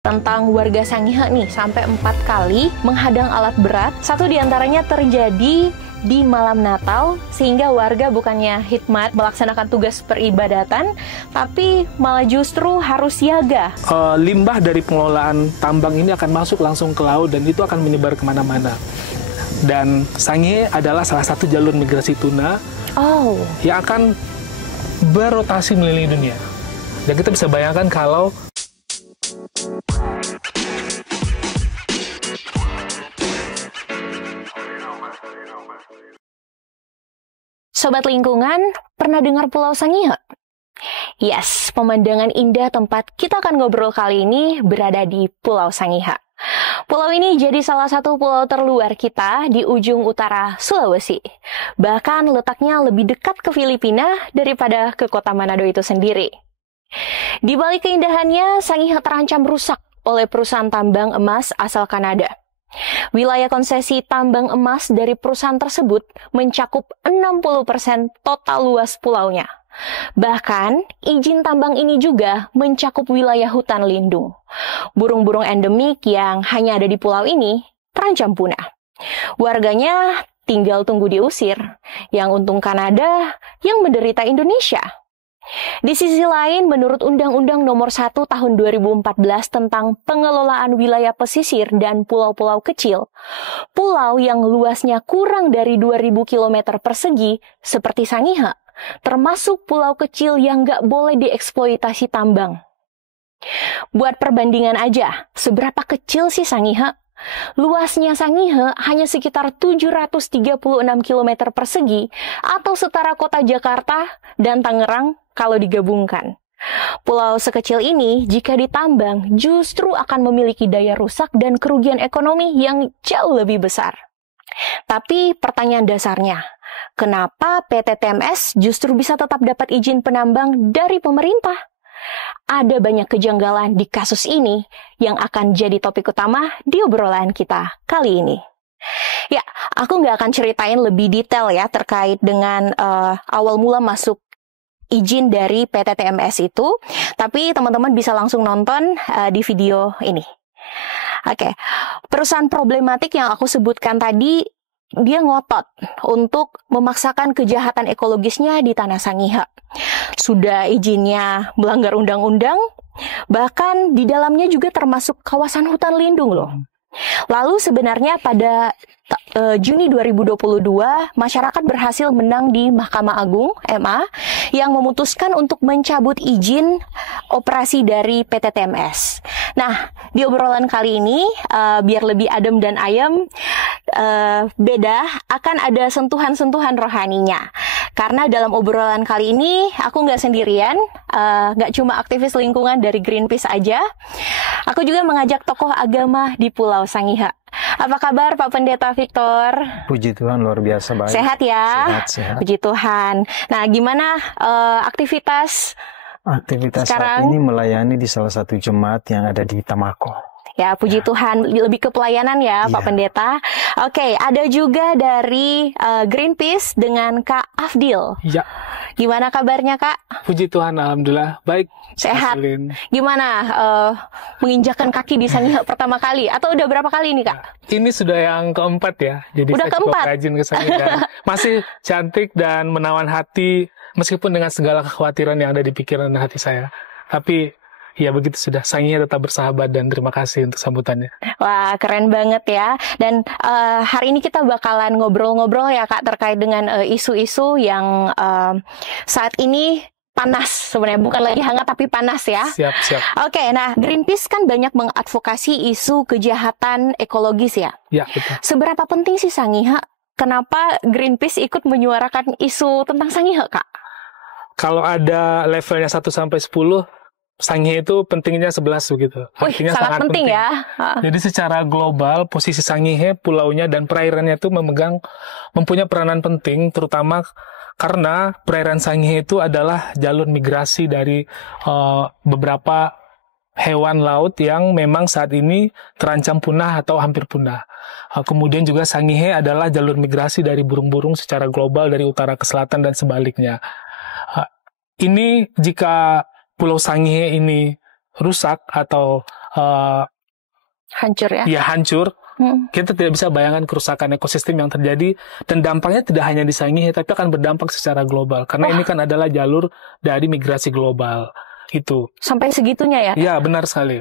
tentang warga Sangihe nih, sampai 4 kali menghadang alat berat. Satu diantaranya terjadi di malam Natal, sehingga warga bukannya hikmat melaksanakan tugas peribadatan, tapi malah justru harus siaga. Limbah dari pengelolaan tambang ini akan masuk langsung ke laut dan itu akan menyebar kemana-mana. Dan Sangihe adalah salah satu jalur migrasi tuna yang akan berotasi mengelilingi dunia. Dan kita bisa bayangkan kalau Sobat lingkungan, pernah dengar Pulau Sangihe? Yes, pemandangan indah tempat kita akan ngobrol kali ini berada di Pulau Sangihe. Pulau ini jadi salah satu pulau terluar kita di ujung utara Sulawesi. Bahkan letaknya lebih dekat ke Filipina daripada ke kota Manado itu sendiri. Di balik keindahannya, Sangihe terancam rusak oleh perusahaan tambang emas asal Kanada. Wilayah konsesi tambang emas dari perusahaan tersebut mencakup 60% total luas pulaunya. Bahkan, izin tambang ini juga mencakup wilayah hutan lindung. Burung-burung endemik yang hanya ada di pulau ini terancam punah. Warganya tinggal tunggu diusir. Yang untung Kanada, yang menderita Indonesia. Di sisi lain, menurut Undang-Undang Nomor 1 Tahun 2014 tentang pengelolaan wilayah pesisir dan pulau-pulau kecil, pulau yang luasnya kurang dari 2.000 km persegi seperti Sangihe, termasuk pulau kecil yang nggak boleh dieksploitasi tambang. Buat perbandingan aja, seberapa kecil sih Sangihe? Luasnya Sangihe hanya sekitar 736 km persegi atau setara kota Jakarta dan Tangerang kalau digabungkan. Pulau sekecil ini jika ditambang justru akan memiliki daya rusak dan kerugian ekonomi yang jauh lebih besar. Tapi pertanyaan dasarnya, kenapa PT TMS justru bisa tetap dapat izin penambang dari pemerintah? Ada banyak kejanggalan di kasus ini yang akan jadi topik utama di obrolan kita kali ini. Ya, aku nggak akan ceritain lebih detail ya terkait dengan awal mula masuk izin dari PT TMS itu, tapi teman-teman bisa langsung nonton di video ini. Oke, perusahaan problematik yang aku sebutkan tadi, dia ngotot untuk memaksakan kejahatan ekologisnya di tanah Sangihe. Sudah izinnya melanggar undang-undang, bahkan di dalamnya juga termasuk kawasan hutan lindung loh. Lalu sebenarnya pada Juni 2022, masyarakat berhasil menang di Mahkamah Agung (MA) yang memutuskan untuk mencabut izin operasi dari PT TMS. Nah, di obrolan kali ini, biar lebih adem dan ayem, beda, akan ada sentuhan-sentuhan rohaninya. Karena dalam obrolan kali ini, aku nggak sendirian, nggak cuma aktivis lingkungan dari Greenpeace aja. Aku juga mengajak tokoh agama di Pulau Sangihe. Apa kabar Pak Pendeta Victor? Puji Tuhan, luar biasa baik. Sehat ya? Sehat. Puji Tuhan. Nah, gimana aktivitas saat ini melayani di salah satu jemaat yang ada di Tamako. Ya, puji Tuhan, lebih ke pelayanan ya, Pak Pendeta. Oke, ada juga dari Greenpeace dengan Kak Afdil. ya, Gimana kabarnya, Kak? puji Tuhan, alhamdulillah baik. Sehat. Gimana menginjakkan kaki di Sangihe pertama kali? Atau udah berapa kali nih, Kak? Ini sudah yang keempat ya, jadi Udah saya cukup keempat? rajin ke Sangihe dan masih cantik dan menawan hati meskipun dengan segala kekhawatiran yang ada di pikiran dan hati saya. Tapi ya begitu sudah, Sangihe tetap bersahabat dan terima kasih untuk sambutannya. Wah, keren banget ya. Dan hari ini kita bakalan ngobrol-ngobrol ya, Kak, terkait dengan isu-isu yang saat ini panas sebenarnya. Bukan lagi hangat tapi panas ya. Siap. Oke, nah Greenpeace kan banyak mengadvokasi isu kejahatan ekologis ya. Ya, betul. Seberapa penting sih Sangihe? Kenapa Greenpeace ikut menyuarakan isu tentang Sangihe, Kak? Kalau ada levelnya 1 sampai 10, Sangihe itu pentingnya 11 begitu. Artinya sangat penting ya. Jadi secara global, posisi Sangihe, pulaunya dan perairannya itu mempunyai peranan penting, terutama karena perairan Sangihe itu adalah jalur migrasi dari beberapa hewan laut yang memang saat ini terancam punah atau hampir punah. Kemudian juga Sangihe adalah jalur migrasi dari burung-burung secara global dari utara ke selatan dan sebaliknya. Ini jika Pulau Sangihe ini rusak atau hancur ya? Ya hancur. Kita tidak bisa bayangkan kerusakan ekosistem yang terjadi, dan dampaknya tidak hanya di Sangihe tapi akan berdampak secara global karena ini kan adalah jalur dari migrasi global itu. Sampai segitunya ya? Ya, benar sekali.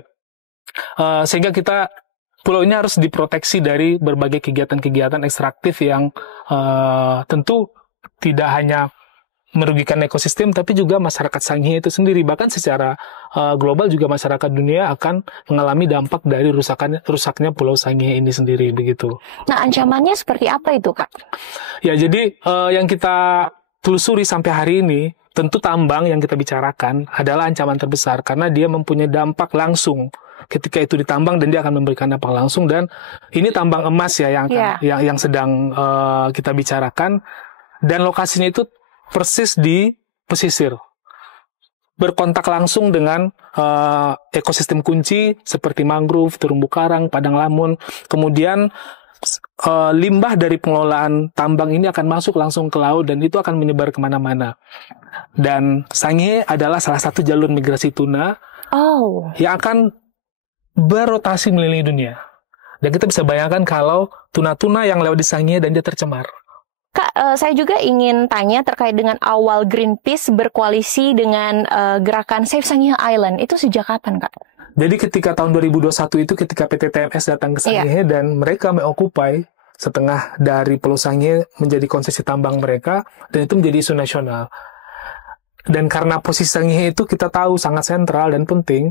Sehingga pulau ini harus diproteksi dari berbagai kegiatan-kegiatan ekstraktif yang tentu tidak hanya merugikan ekosistem, tapi juga masyarakat Sangihe itu sendiri. Bahkan secara global juga masyarakat dunia akan mengalami dampak dari rusaknya Pulau Sangihe ini sendiri, begitu. Nah, ancamannya seperti apa itu, Kak? Ya, jadi yang kita telusuri sampai hari ini, tentu tambang yang kita bicarakan adalah ancaman terbesar karena dia mempunyai dampak langsung ketika itu ditambang, dan dia akan memberikan dampak langsung. Dan ini tambang emas ya yang sedang kita bicarakan, dan lokasinya itu persis di pesisir, berkontak langsung dengan ekosistem kunci seperti mangrove, terumbu karang, padang lamun. Kemudian limbah dari pengelolaan tambang ini akan masuk langsung ke laut, dan itu akan menyebar kemana-mana. Dan Sangihe adalah salah satu jalur migrasi tuna yang akan berotasi mengelilingi dunia. Dan kita bisa bayangkan kalau tuna-tuna yang lewat di Sangihe dan dia tercemar. Kak, saya juga ingin tanya terkait dengan awal Greenpeace berkoalisi dengan gerakan Save Sangihe Island. Itu sejak kapan, Kak? Jadi ketika tahun 2021 itu ketika PT TMS datang ke Sangihe dan mereka mengokupai setengah dari Pulau Sangihe menjadi konsesi tambang mereka, dan itu menjadi isu nasional. Dan karena posisi Sangihe itu kita tahu sangat sentral dan penting,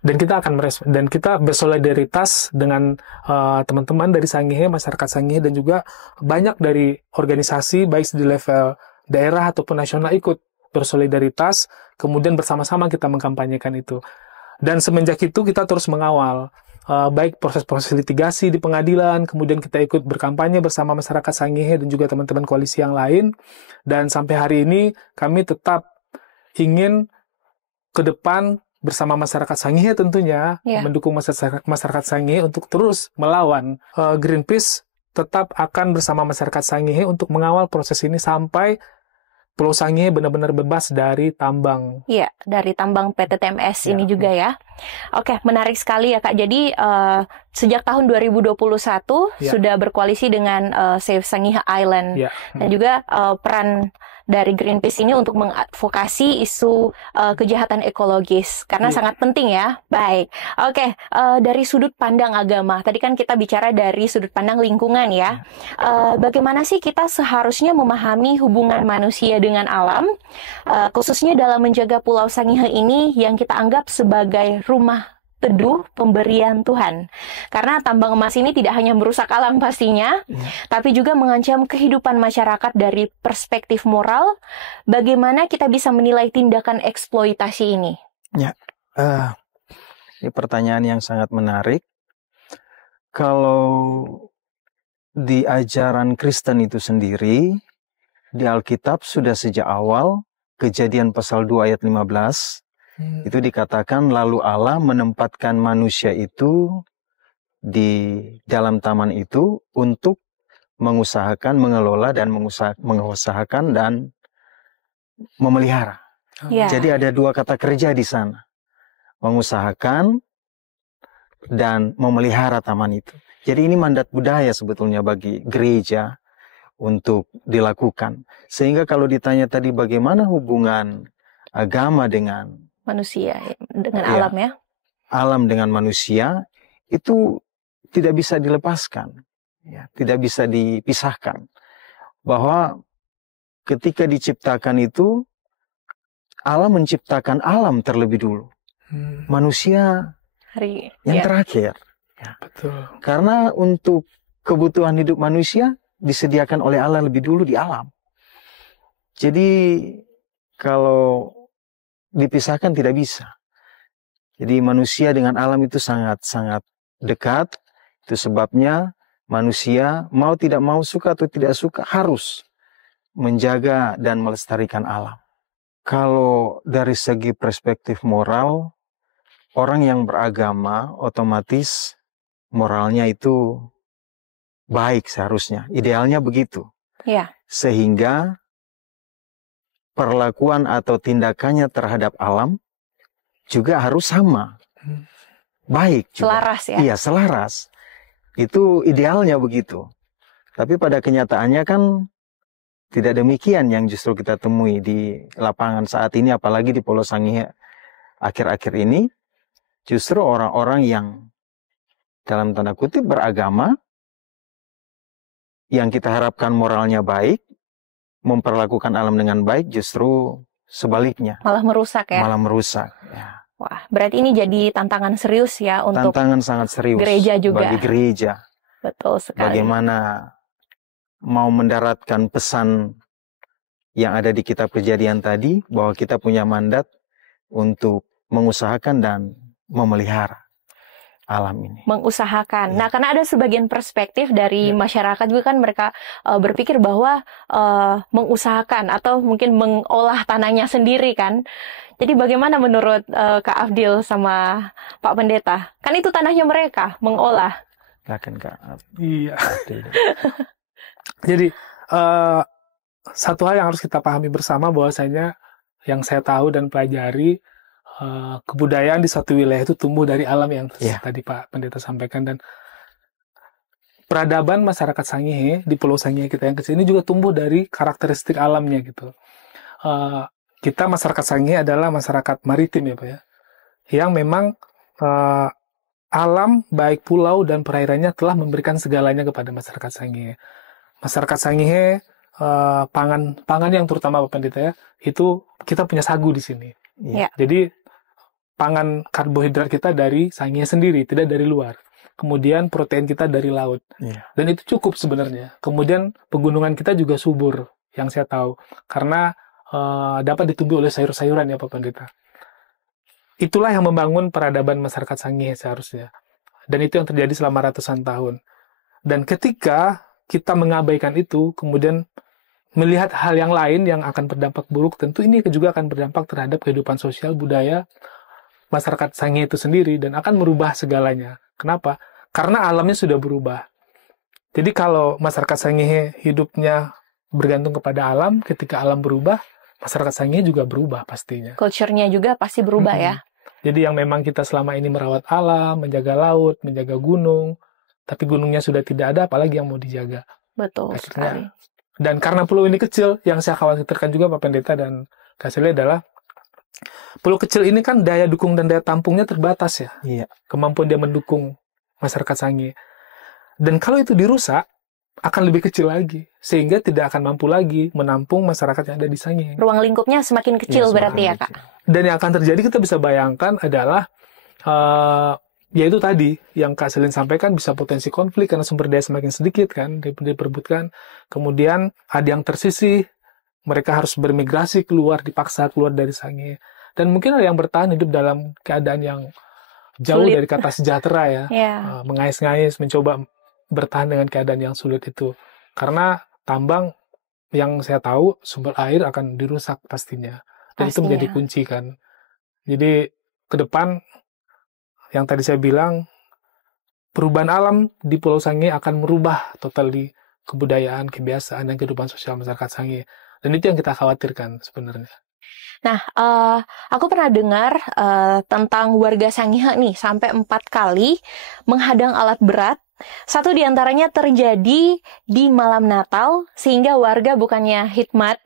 dan kita akan dan kita bersolidaritas dengan teman-teman dari Sangihe, masyarakat Sangihe, dan juga banyak dari organisasi baik di level daerah ataupun nasional ikut bersolidaritas, kemudian bersama-sama kita mengkampanyekan itu. Dan semenjak itu kita terus mengawal baik proses-proses litigasi di pengadilan, kemudian kita ikut berkampanye bersama masyarakat Sangihe dan juga teman-teman koalisi yang lain, dan sampai hari ini kami tetap ingin ke depan bersama masyarakat Sangihe tentunya mendukung masyarakat Sangihe untuk terus melawan. Greenpeace tetap akan bersama masyarakat Sangihe untuk mengawal proses ini sampai Pulau Sangihe benar-benar bebas dari tambang. Iya, dari tambang PT TMS ini juga ya. Oke, menarik sekali ya, Kak. Jadi sejak tahun 2021 sudah berkoalisi dengan Save Sangihe Island. Dan juga peran dari Greenpeace ini untuk mengadvokasi isu kejahatan ekologis karena sangat penting ya. Baik, oke. Dari sudut pandang agama, tadi kan kita bicara dari sudut pandang lingkungan ya. Bagaimana sih kita seharusnya memahami hubungan manusia dengan alam, khususnya dalam menjaga Pulau Sangihe ini yang kita anggap sebagai rumah teduh pemberian Tuhan. Karena tambang emas ini tidak hanya merusak alam pastinya, tapi juga mengancam kehidupan masyarakat dari perspektif moral. Bagaimana kita bisa menilai tindakan eksploitasi ini? Ya, ini pertanyaan yang sangat menarik. Kalau di ajaran Kristen itu sendiri, di Alkitab sudah sejak awal, Kejadian pasal 2 ayat 15, itu dikatakan lalu Allah menempatkan manusia itu di dalam taman itu untuk mengusahakan, mengelola dan mengusahakan dan memelihara. Jadi ada dua kata kerja di sana. Mengusahakan dan memelihara taman itu. Jadi ini mandat budaya sebetulnya bagi gereja untuk dilakukan. Sehingga kalau ditanya tadi bagaimana hubungan agama dengan manusia, dengan alam ya. Alam dengan manusia itu tidak bisa dilepaskan, tidak bisa dipisahkan. Bahwa ketika diciptakan itu, Allah menciptakan alam terlebih dulu. Manusia yang terakhir. Betul. Karena untuk kebutuhan hidup manusia disediakan oleh Allah lebih dulu di alam. Jadi kalau dipisahkan tidak bisa. Jadi manusia dengan alam itu sangat-sangat dekat. Itu sebabnya manusia mau tidak mau, suka atau tidak suka, harus menjaga dan melestarikan alam. Kalau dari segi perspektif moral, orang yang beragama otomatis moralnya itu baik seharusnya. Idealnya begitu. Sehingga perlakuan atau tindakannya terhadap alam juga harus sama. baik juga. Selaras ya? Iya, selaras. Itu idealnya begitu. Tapi pada kenyataannya kan tidak demikian yang justru kita temui di lapangan saat ini, apalagi di Pulau Sangihe akhir-akhir ini. Justru orang-orang yang dalam tanda kutip beragama, yang kita harapkan moralnya baik, memperlakukan alam dengan baik, justru sebaliknya. Malah merusak ya? Malah merusak. Ya. Wah, berarti ini jadi tantangan serius ya untuk Tantangan sangat serius gereja juga. bagi gereja. Betul sekali. Bagaimana mau mendaratkan pesan yang ada di kitab Kejadian tadi, bahwa kita punya mandat untuk mengusahakan dan memelihara alam ini. Mengusahakan. Ya. Nah, karena ada sebagian perspektif dari masyarakat juga kan mereka berpikir bahwa mengusahakan atau mungkin mengolah tanahnya sendiri kan. Jadi bagaimana menurut Kak Afdil sama Pak Pendeta? Kan itu tanahnya mereka, mengolah. Silakan Kak. Iya. Jadi satu hal yang harus kita pahami bersama bahwasanya yang saya tahu dan pelajari, kebudayaan di suatu wilayah itu tumbuh dari alam yang tadi Pak Pendeta sampaikan, dan peradaban masyarakat Sangihe di Pulau Sangihe kita yang kecil ini juga tumbuh dari karakteristik alamnya gitu. Kita masyarakat Sangihe adalah masyarakat maritim ya Pak ya, yang memang alam baik pulau dan perairannya telah memberikan segalanya kepada masyarakat Sangihe. Masyarakat Sangihe pangan yang terutama Pak Pendeta ya, itu kita punya sagu di sini. Ya. Jadi pangan karbohidrat kita dari Sangihe sendiri, tidak dari luar. Kemudian protein kita dari laut. Dan itu cukup sebenarnya. Kemudian pegunungan kita juga subur, yang saya tahu. Karena dapat ditumbuhi oleh sayur-sayuran ya Pak Pendeta. Itulah yang membangun peradaban masyarakat Sangihe seharusnya. Dan itu yang terjadi selama ratusan tahun. Dan ketika kita mengabaikan itu, kemudian melihat hal yang lain yang akan berdampak buruk, tentu ini juga akan berdampak terhadap kehidupan sosial, budaya, masyarakat Sangihe itu sendiri, dan akan merubah segalanya. Kenapa? Karena alamnya sudah berubah. Jadi kalau masyarakat Sangihe hidupnya bergantung kepada alam, ketika alam berubah, masyarakat Sangihe juga berubah pastinya. Culture-nya juga pasti berubah ya. Jadi yang memang kita selama ini merawat alam, menjaga laut, menjaga gunung, tapi gunungnya sudah tidak ada, apalagi yang mau dijaga. Betul sekali. Dan karena pulau ini kecil, yang saya khawatirkan juga Pak Pendeta dan Kak Sele adalah pulau kecil ini kan daya dukung dan daya tampungnya terbatas ya. Iya. Kemampuan dia mendukung masyarakat Sangihe. Dan kalau itu dirusak, akan lebih kecil lagi. Sehingga tidak akan mampu lagi menampung masyarakat yang ada di Sangihe. Ruang lingkupnya semakin kecil berarti ya Kak? Dan yang akan terjadi kita bisa bayangkan adalah, yaitu tadi, yang Kak Selin sampaikan, bisa potensi konflik karena sumber daya semakin sedikit kan, diperebutkan. Kemudian ada yang tersisih, mereka harus bermigrasi keluar, dipaksa keluar dari Sangihe. Dan mungkin ada yang bertahan hidup dalam keadaan yang jauh sulit dari kata sejahtera ya. Mengais-ngais, mencoba bertahan dengan keadaan yang sulit itu. Karena tambang yang saya tahu, sumber air akan dirusak pastinya. Dan itu menjadi kunci kan. Jadi ke depan, yang tadi saya bilang, perubahan alam di Pulau Sangihe akan merubah totally kebudayaan, kebiasaan, dan kehidupan sosial masyarakat Sangihe. Dan itu yang kita khawatirkan sebenarnya. Nah, aku pernah dengar tentang warga Sangihe nih, sampai 4 kali menghadang alat berat. Satu diantaranya terjadi di malam Natal, sehingga warga bukannya hikmat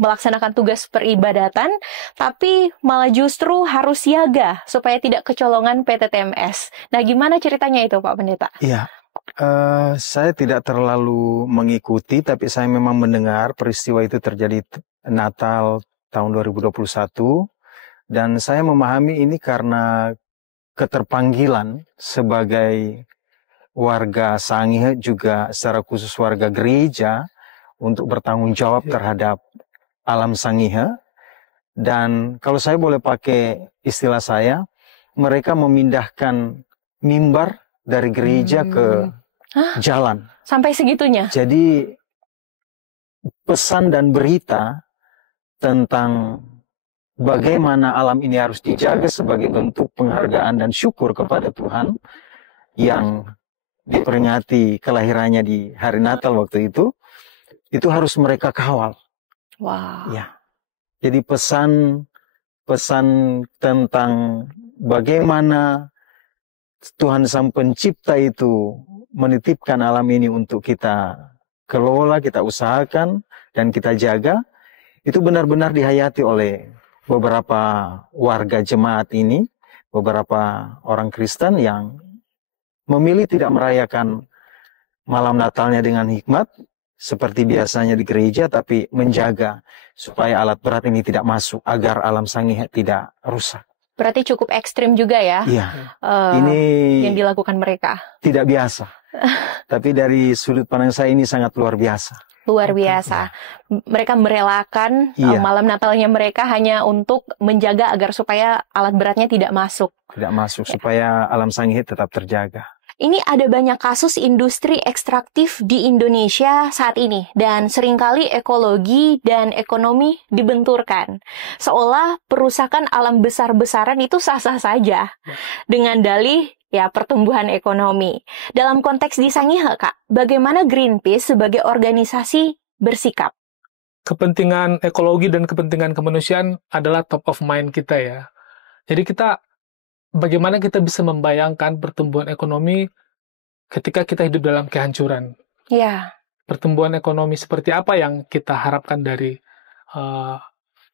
melaksanakan tugas peribadatan, tapi malah justru harus siaga supaya tidak kecolongan PTTMS. Nah, gimana ceritanya itu Pak Pendeta? Iya, saya tidak terlalu mengikuti, tapi saya memang mendengar peristiwa itu terjadi Natal tahun 2021, dan saya memahami ini karena keterpanggilan sebagai warga Sangihe, juga secara khusus warga gereja, untuk bertanggung jawab terhadap alam Sangihe. Dan kalau saya boleh pakai istilah saya, mereka memindahkan mimbar dari gereja ke jalan. Sampai segitunya? Jadi pesan dan berita tentang bagaimana alam ini harus dijaga sebagai bentuk penghargaan dan syukur kepada Tuhan yang diperingati kelahirannya di hari Natal waktu itu harus mereka kawal. Wow. Ya. Jadi pesan tentang bagaimana Tuhan Sang Pencipta itu menitipkan alam ini untuk kita kelola, kita usahakan, dan kita jaga, itu benar-benar dihayati oleh beberapa warga jemaat ini, beberapa orang Kristen yang memilih tidak merayakan malam Natalnya dengan hikmat, seperti biasanya di gereja, tapi menjaga supaya alat berat ini tidak masuk, agar alam Sangihe tidak rusak. Berarti cukup ekstrim juga ya, Iya, ini yang dilakukan mereka. tidak biasa. Tapi dari sudut pandang saya ini sangat luar biasa. Luar biasa. Mereka merelakan Iya. malam Natalnya mereka hanya untuk menjaga agar supaya alat beratnya tidak masuk. Tidak masuk, supaya alam Sangihe tetap terjaga. Ini ada banyak kasus industri ekstraktif di Indonesia saat ini, dan seringkali ekologi dan ekonomi dibenturkan. Seolah perusakan alam besar-besaran itu sah-sah saja, dengan dalih ya pertumbuhan ekonomi. Dalam konteks di Sangihe, Kak, bagaimana Greenpeace sebagai organisasi bersikap? Kepentingan ekologi dan kepentingan kemanusiaan adalah top of mind kita ya. Jadi bagaimana kita bisa membayangkan pertumbuhan ekonomi ketika kita hidup dalam kehancuran? Ya. Pertumbuhan ekonomi seperti apa yang kita harapkan dari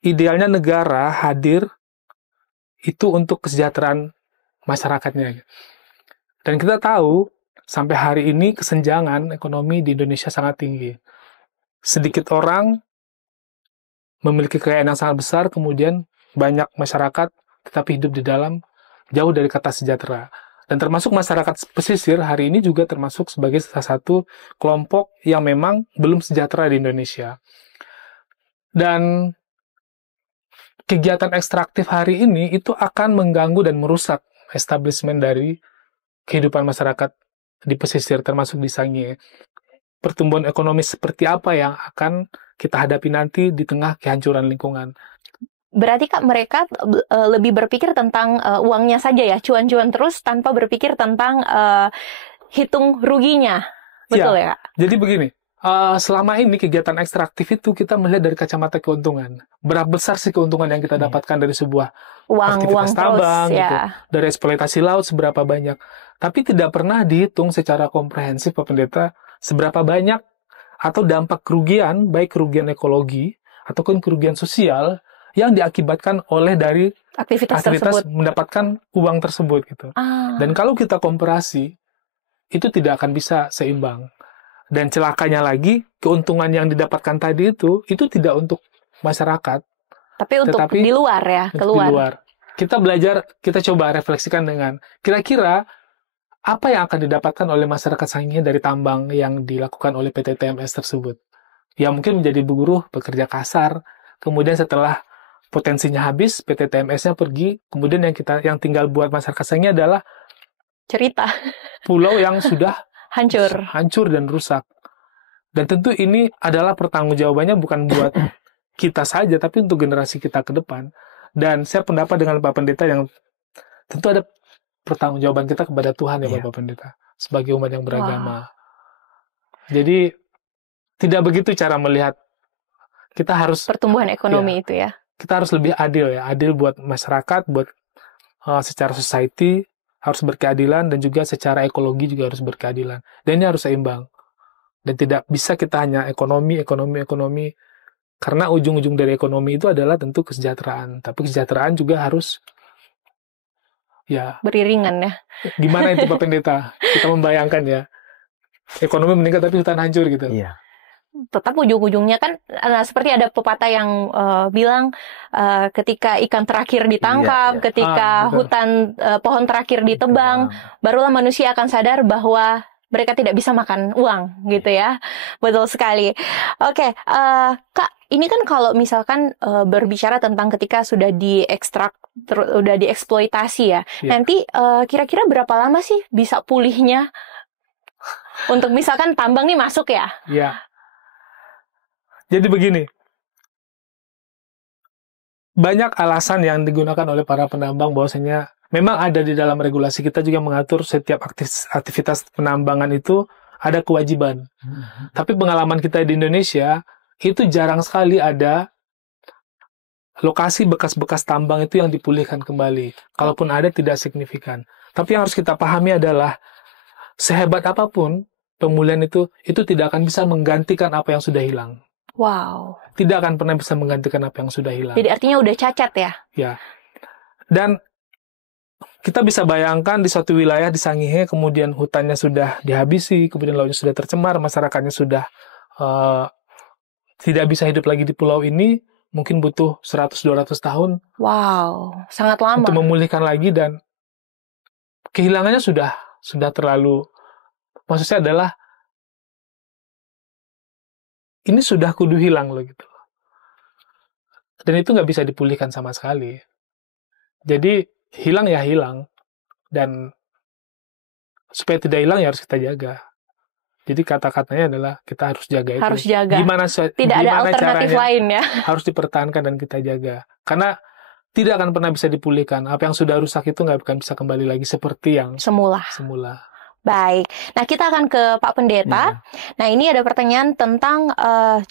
idealnya negara hadir itu untuk kesejahteraan masyarakatnya. Dan kita tahu sampai hari ini kesenjangan ekonomi di Indonesia sangat tinggi. Sedikit orang memiliki kekayaan yang sangat besar, kemudian banyak masyarakat tetapi hidup di dalam jauh dari kata sejahtera. Dan termasuk masyarakat pesisir hari ini juga termasuk sebagai salah satu kelompok yang memang belum sejahtera di Indonesia. Dan kegiatan ekstraktif hari ini itu akan mengganggu dan merusak establishment dari kehidupan masyarakat di pesisir, termasuk di Sangihe. Pertumbuhan ekonomi seperti apa yang akan kita hadapi nanti di tengah kehancuran lingkungan? Berarti Kak, mereka lebih berpikir tentang uangnya saja ya, cuan-cuan terus tanpa berpikir tentang hitung ruginya. Betul ya, Kak? Jadi begini, selama ini kegiatan ekstraktif itu kita melihat dari kacamata keuntungan. Berapa besar sih keuntungan yang kita dapatkan dari sebuah aktivitas tambang, terus, gitu. ya. Dari eksploitasi laut seberapa banyak. Tapi tidak pernah dihitung secara komprehensif, Pak Pendeta, seberapa banyak atau dampak kerugian, baik kerugian ekologi ataupun kerugian sosial yang diakibatkan oleh dari aktivitas aktivitas tersebut. mendapatkan uang tersebut gitu. Dan kalau kita komparasi, itu tidak akan bisa seimbang. Dan celakanya lagi, keuntungan yang didapatkan tadi itu tidak untuk masyarakat. Tapi untuk di luar ya, keluar. Di luar. Kita belajar, kita coba refleksikan dengan kira-kira apa yang akan didapatkan oleh masyarakat Sangihe dari tambang yang dilakukan oleh PT TMS tersebut. Ya mungkin menjadi buruh, bekerja kasar, kemudian setelah potensinya habis, PT TMS-nya pergi, kemudian yang tinggal buat masyarakat Sangihe adalah cerita pulau yang sudah hancur dan rusak. Dan tentu ini adalah pertanggungjawabannya bukan buat kita saja, tapi untuk generasi kita ke depan. Dan saya pendapat dengan Pak Pendeta yang tentu ada pertanggungjawaban kita kepada Tuhan ya, Bapak Pendeta, sebagai umat yang beragama. Jadi tidak begitu cara melihat. Kita harus pertumbuhan ekonomi itu ya. Kita harus lebih adil ya, adil buat masyarakat, buat secara society harus berkeadilan, dan juga secara ekologi juga harus berkeadilan. Dan ini harus seimbang. Dan tidak bisa kita hanya ekonomi, karena ujung-ujung dari ekonomi itu adalah tentu kesejahteraan. Tapi kesejahteraan juga harus ya beriringan ya. Gimana itu Pak Pendeta? Kita membayangkan ya, ekonomi meningkat tapi hutan hancur gitu. Iya. Tetap ujung-ujungnya kan seperti ada pepatah yang bilang ketika ikan terakhir ditangkap, ketika hutan pohon terakhir ditebang, barulah manusia akan sadar bahwa mereka tidak bisa makan uang gitu ya. Betul sekali. Oke, Kak, ini kan kalau misalkan berbicara tentang ketika sudah diekstrak, sudah dieksploitasi ya. Nanti kira-kira berapa lama sih bisa pulihnya? Untuk misalkan tambang nih masuk ya? Iya. Jadi begini, banyak alasan yang digunakan oleh para penambang bahwasanya memang ada di dalam regulasi kita juga mengatur setiap aktivitas penambangan itu ada kewajiban. Tapi pengalaman kita di Indonesia, itu jarang sekali ada lokasi bekas-bekas tambang itu yang dipulihkan kembali. Kalaupun ada, tidak signifikan. Tapi yang harus kita pahami adalah sehebat apapun pemulihan itu tidak akan bisa menggantikan apa yang sudah hilang. Wow. Tidak akan pernah bisa menggantikan apa yang sudah hilang. Jadi artinya udah cacat ya? Ya. Dan kita bisa bayangkan di suatu wilayah di Sangihe, kemudian hutannya sudah dihabisi, kemudian lautnya sudah tercemar, masyarakatnya sudah tidak bisa hidup lagi di pulau ini, mungkin butuh 100-200 tahun. Wow, sangat lama. Untuk memulihkan lagi, dan kehilangannya sudah terlalu, maksudnya adalah ini sudah kudu hilang loh gitu. Dan itu nggak bisa dipulihkan sama sekali. Jadi hilang ya hilang, dan supaya tidak hilang ya harus kita jaga. Jadi kata-katanya adalah kita harus jaga itu. Harus jaga. Tidak ada alternatif lain ya. Harus dipertahankan dan kita jaga. Karena tidak akan pernah bisa dipulihkan. Apa yang sudah rusak itu nggak akan bisa kembali lagi seperti yang semula. Baik. Nah, kita akan ke Pak Pendeta. Nah, ini ada pertanyaan tentang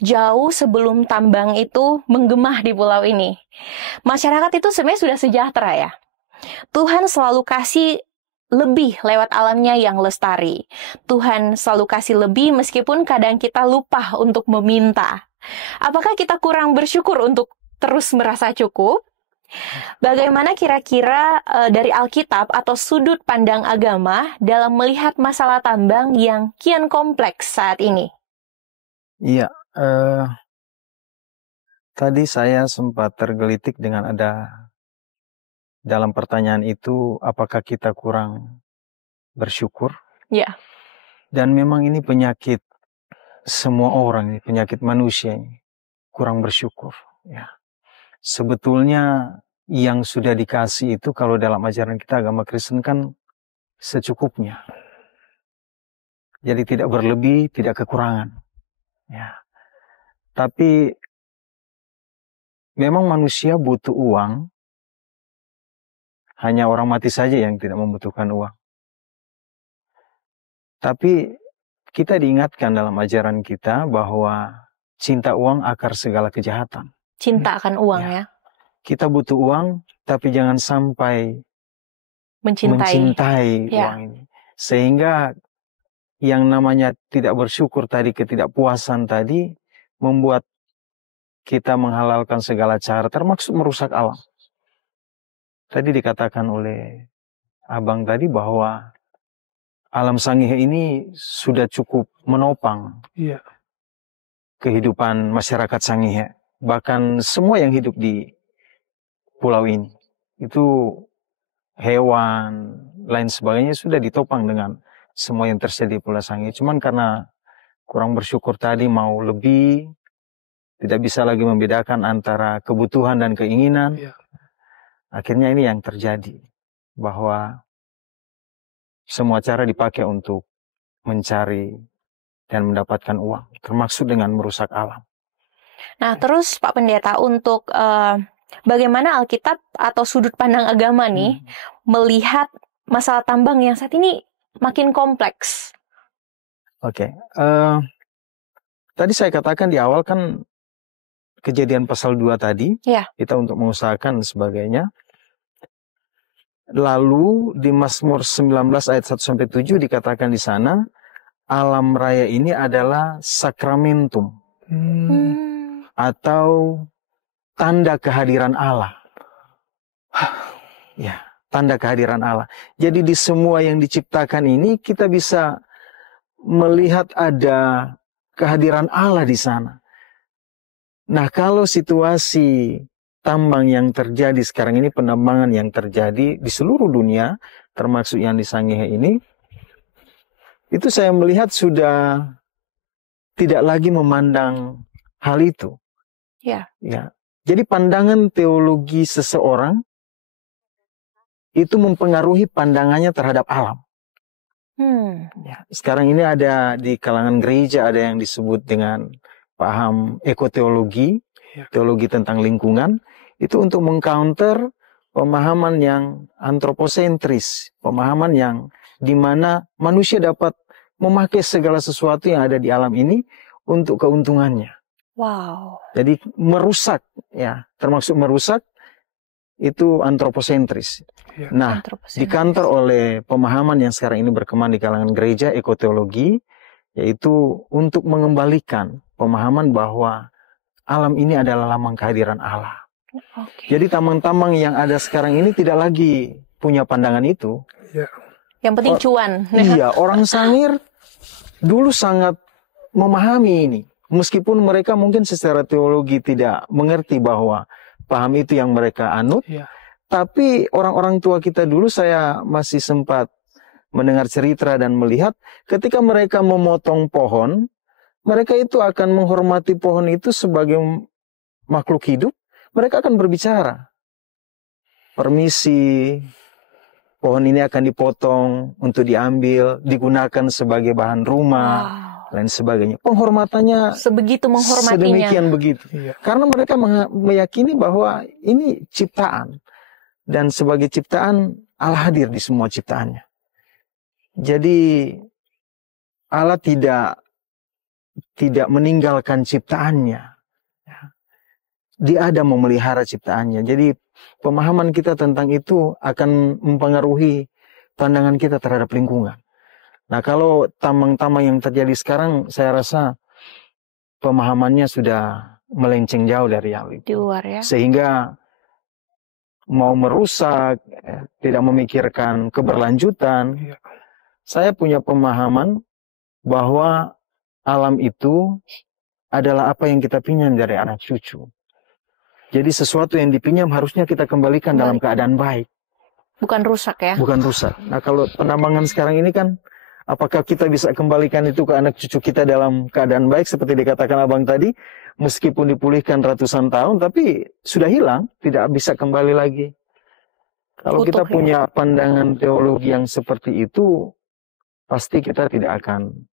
jauh sebelum tambang itu menggema di pulau ini. Masyarakat itu sebenarnya sudah sejahtera ya. Tuhan selalu kasih lebih lewat alamnya yang lestari. Tuhan selalu kasih lebih meskipun kadang kita lupa untuk meminta. Apakah kita kurang bersyukur untuk terus merasa cukup? Bagaimana kira-kira dari Alkitab atau sudut pandang agama dalam melihat masalah tambang yang kian kompleks saat ini? Iya, tadi saya sempat tergelitik dengan ada dalam pertanyaan itu, apakah kita kurang bersyukur? Ya. Dan memang ini penyakit semua orang, ini penyakit manusia ini, kurang bersyukur. Ya. Sebetulnya yang sudah dikasih itu kalau dalam ajaran kita agama Kristen kan secukupnya. Jadi tidak berlebih, tidak kekurangan. Ya. Tapi memang manusia butuh uang. Hanya orang mati saja yang tidak membutuhkan uang. Tapi kita diingatkan dalam ajaran kita bahwa cinta uang akar segala kejahatan. Cinta akan uang ya. Kita butuh uang, tapi jangan sampai ya. mencintai uang ini. Sehingga yang namanya tidak bersyukur tadi, ketidakpuasan tadi, membuat kita menghalalkan segala cara, termasuk merusak alam. Tadi dikatakan oleh Abang tadi bahwa alam Sangihe ini sudah cukup menopang kehidupan masyarakat Sangihe. Bahkan semua yang hidup di pulau ini. Itu hewan, lain sebagainya sudah ditopang dengan semua yang tersedia di Pulau Sangihe. Cuman karena kurang bersyukur tadi mau lebih, tidak bisa lagi membedakan antara kebutuhan dan keinginan. Akhirnya ini yang terjadi, bahwa semua cara dipakai untuk mencari dan mendapatkan uang, termasuk dengan merusak alam. Nah, terus Pak Pendeta, untuk bagaimana Alkitab atau sudut pandang agama nih melihat masalah tambang yang saat ini makin kompleks? Oke, tadi saya katakan di awal kan Kejadian pasal 2 tadi, kita untuk mengusahakan sebagainya. Lalu di Mazmur 19 ayat 1-7 dikatakan di sana, alam raya ini adalah sakramentum atau tanda kehadiran Allah. Ya, tanda kehadiran Allah. Jadi di semua yang diciptakan ini kita bisa melihat ada kehadiran Allah di sana. Nah, kalau situasi tambang yang terjadi sekarang ini, penambangan yang terjadi di seluruh dunia, termasuk yang di Sangihe ini, itu saya melihat sudah tidak lagi memandang hal itu. Ya. Jadi pandangan teologi seseorang itu mempengaruhi pandangannya terhadap alam. Ya, sekarang ini ada di kalangan gereja ada yang disebut dengan paham ekoteologi, teologi tentang lingkungan, itu untuk mengcounter pemahaman yang antroposentris, pemahaman yang dimana manusia dapat memakai segala sesuatu yang ada di alam ini untuk keuntungannya. Wow. Jadi merusak, ya, termasuk merusak itu antroposentris. Ya. Nah, dikantor oleh pemahaman yang sekarang ini berkembang di kalangan gereja, ekoteologi, yaitu untuk mengembalikan pemahaman bahwa alam ini adalah lambang kehadiran Allah. Jadi tambang-tambang yang ada sekarang ini tidak lagi punya pandangan itu. Ya. Yang penting cuan. Iya, orang Sangir dulu sangat memahami ini. Meskipun mereka mungkin secara teologi tidak mengerti bahwa paham itu yang mereka anut. Ya. Tapi orang-orang tua kita dulu, saya masih sempat mendengar cerita dan melihat ketika mereka memotong pohon, mereka itu akan menghormati pohon itu sebagai makhluk hidup. Mereka akan berbicara. Permisi, pohon ini akan dipotong untuk diambil, digunakan sebagai bahan rumah, lain sebagainya. Penghormatannya sebegitu menghormatinya. Sedemikian begitu. Iya. Karena mereka meyakini bahwa ini ciptaan. Dan sebagai ciptaan, Allah hadir di semua ciptaannya. Jadi Allah tidak meninggalkan ciptaannya. Dia ada memelihara ciptaannya. Jadi pemahaman kita tentang itu akan mempengaruhi pandangan kita terhadap lingkungan. Nah, kalau tambang-tambang yang terjadi sekarang, saya rasa pemahamannya sudah melenceng jauh dari hal itu. Di luar ya. Sehingga mau merusak, tidak memikirkan keberlanjutan. Iya. Saya punya pemahaman bahwa alam itu adalah apa yang kita pinjam dari anak cucu. Jadi sesuatu yang dipinjam harusnya kita kembalikan dalam keadaan baik. Bukan rusak ya. Bukan rusak. Nah, kalau penambangan sekarang ini kan, apakah kita bisa kembalikan itu ke anak cucu kita dalam keadaan baik seperti dikatakan abang tadi, meskipun dipulihkan ratusan tahun tapi sudah hilang, tidak bisa kembali lagi. Kalau kita punya pandangan teologi yang seperti itu, pasti kita tidak akan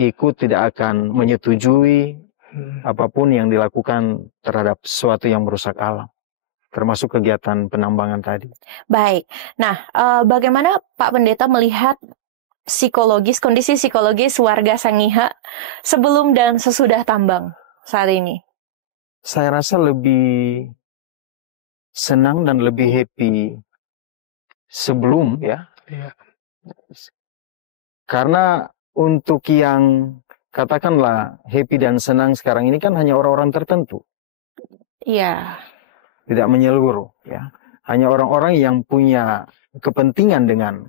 ikut, tidak akan menyetujui apapun yang dilakukan terhadap sesuatu yang merusak alam, termasuk kegiatan penambangan tadi. Baik. Nah, bagaimana Pak Pendeta melihat kondisi psikologis warga Sangihe sebelum dan sesudah tambang saat ini? Saya rasa lebih senang dan lebih happy sebelum ya. Iya. Karena untuk yang katakanlah happy dan senang sekarang ini kan hanya orang-orang tertentu. Iya. Tidak menyeluruh ya. Hanya orang-orang yang punya kepentingan dengan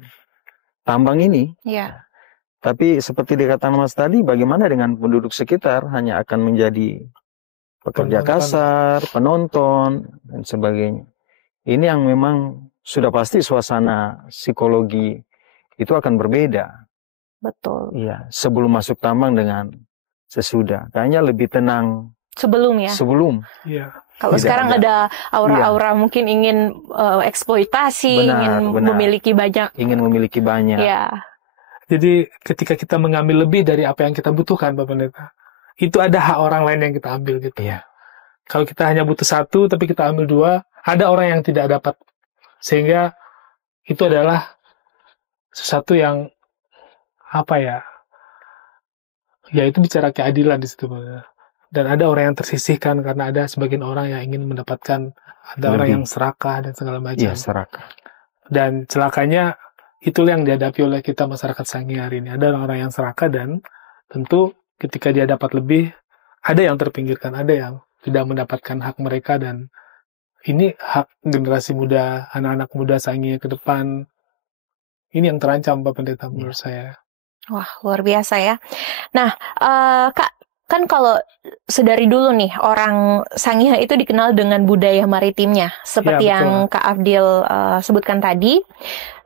tambang ini. Iya. Tapi seperti dikatakan Mas tadi, bagaimana dengan penduduk sekitar hanya akan menjadi pekerja kasar, penonton, dan sebagainya. Ini yang memang sudah pasti suasana psikologi itu akan berbeda. Betul. Iya, sebelum masuk tambang dengan sesudah. Kayaknya lebih tenang. Sebelum ya? Sebelum. Iya. Kalau sekarang ada aura-aura mungkin ingin eksploitasi, ingin memiliki banyak. Ingin memiliki banyak. Iya. Jadi ketika kita mengambil lebih dari apa yang kita butuhkan, Pak Pendeta, itu ada hak orang lain yang kita ambil gitu. Iya. Kalau kita hanya butuh satu, tapi kita ambil dua, ada orang yang tidak dapat. Sehingga itu adalah sesuatu yang apa ya itu bicara keadilan di situ. Dan ada orang yang tersisihkan karena ada sebagian orang yang ingin mendapatkan, ada orang yang serakah dan segala macam. Iya, serakah. Dan celakanya itulah yang dihadapi oleh kita masyarakat Sangihe hari ini. Ada orang-orang yang serakah dan tentu ketika dia dapat lebih, ada yang terpinggirkan, ada yang tidak mendapatkan hak mereka, dan ini hak generasi muda, anak-anak muda Sangihe ke depan. Ini yang terancam, Pak Pendeta, menurut saya. Wah, luar biasa ya. Nah, Kak, kan kalau sedari dulu nih, orang Sangihe itu dikenal dengan budaya maritimnya. Seperti yang Kak Afdil sebutkan tadi,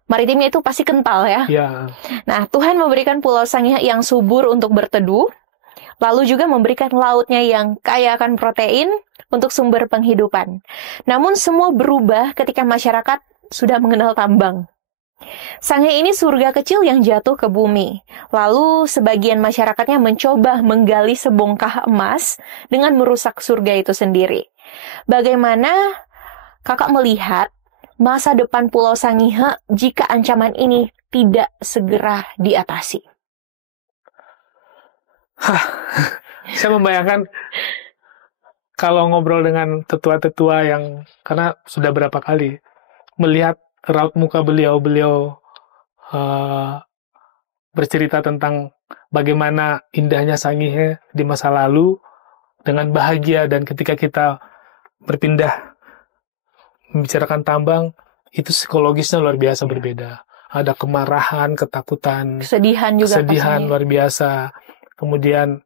maritimnya itu pasti kental ya. Ya. Nah, Tuhan memberikan Pulau Sangihe yang subur untuk berteduh, lalu juga memberikan lautnya yang kaya akan protein untuk sumber penghidupan. Namun semua berubah ketika masyarakat sudah mengenal tambang. Sangihe ini surga kecil yang jatuh ke bumi. Lalu sebagian masyarakatnya mencoba menggali sebongkah emas dengan merusak surga itu sendiri. Bagaimana Kakak melihat masa depan Pulau Sangihe jika ancaman ini tidak segera diatasi? Saya membayangkan kalau ngobrol dengan tetua-tetua yang, karena sudah berapa kali melihat raut muka beliau bercerita tentang bagaimana indahnya Sangihe di masa lalu dengan bahagia, dan ketika kita berpindah membicarakan tambang, itu psikologisnya luar biasa berbeda. Ada kemarahan, ketakutan, Kesedihan juga kesedihan pastinya. luar biasa. Kemudian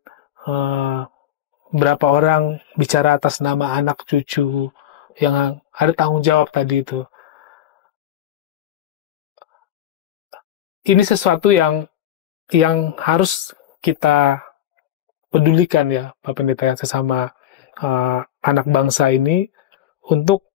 berapa orang bicara atas nama anak cucu yang ada tanggung jawab tadi itu. Ini sesuatu yang harus kita pedulikan ya, Pak Pendeta, yang sesama anak bangsa ini, untuk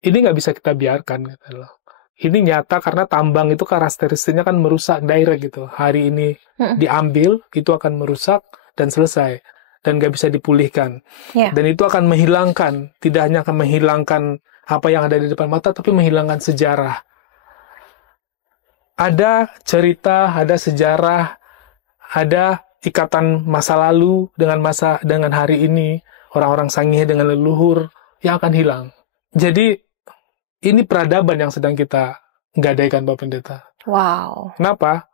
ini nggak bisa kita biarkan gitu loh. Ini nyata karena tambang itu karakteristiknya kan merusak daerah gitu. Hari ini diambil, itu akan merusak dan selesai. Dan nggak bisa dipulihkan. Ya. Dan itu akan menghilangkan, tidak hanya akan menghilangkan apa yang ada di depan mata, tapi menghilangkan sejarah. Ada cerita, ada sejarah, ada ikatan masa lalu dengan hari ini, orang-orang Sangihe dengan leluhur yang akan hilang. Jadi ini peradaban yang sedang kita gadaikan, Pak Pendeta. Wow. Kenapa?